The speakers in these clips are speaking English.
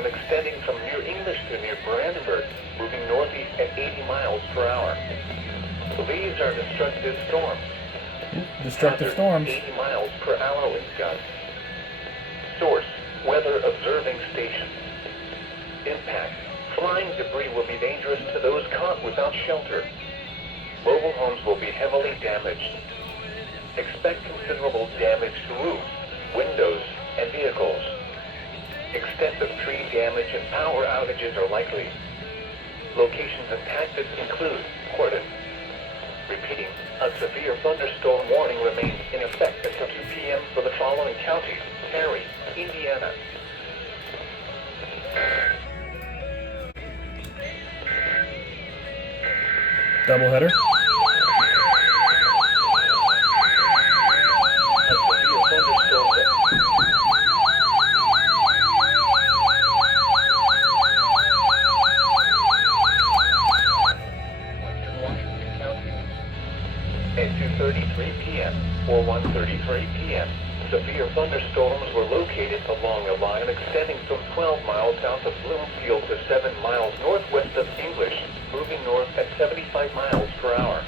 line extending from near English to near Brandenburg, moving northeast at 80 miles per hour. These are destructive storms. Destructive storms. 80 miles per hour wind gusts. Source, Weather Observing Station. Impact, flying debris will be dangerous to those caught without shelter. Mobile homes will be heavily damaged. Expect considerable damage to roofs, windows, and vehicles. Extensive tree damage and power outages are likely. Locations impacted include Horton. Repeating, a severe thunderstorm warning remains in effect until 2 p.m. for the following counties: Perry, Indiana. Doubleheader. At 2:33 p.m. or 1:33 p.m., severe thunderstorms were located along a line extending from 12 miles south of Bloomfield to 7 miles northwest of English, moving north at 75 miles per hour.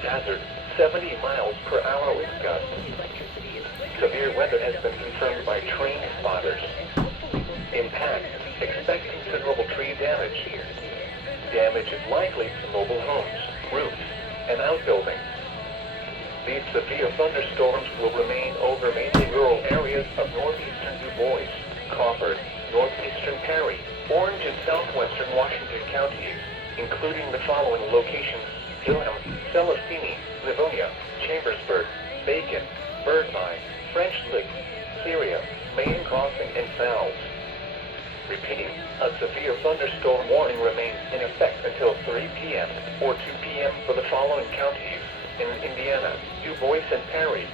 Hazard, 70 miles per hour wind gusts. Severe weather has been confirmed by train spotters. Impact, expect considerable tree damage. Damage is likely to mobile homes, roofs, and outbuildings. These severe thunderstorms will remain over mainly rural areas of northeastern Du Bois, Crawford, northeastern Perry, Orange, and southwestern Washington counties, including the following locations: Gilham, Celestini, Livonia, Chambersburg, Bacon, Birdmine, French Lick, Syria, Main Crossing, and Fowles. Repeating, a severe thunderstorm warning remains in effect until 3 p.m. or 2 p.m. for the following counties: in Indiana, Du Bois and Perry,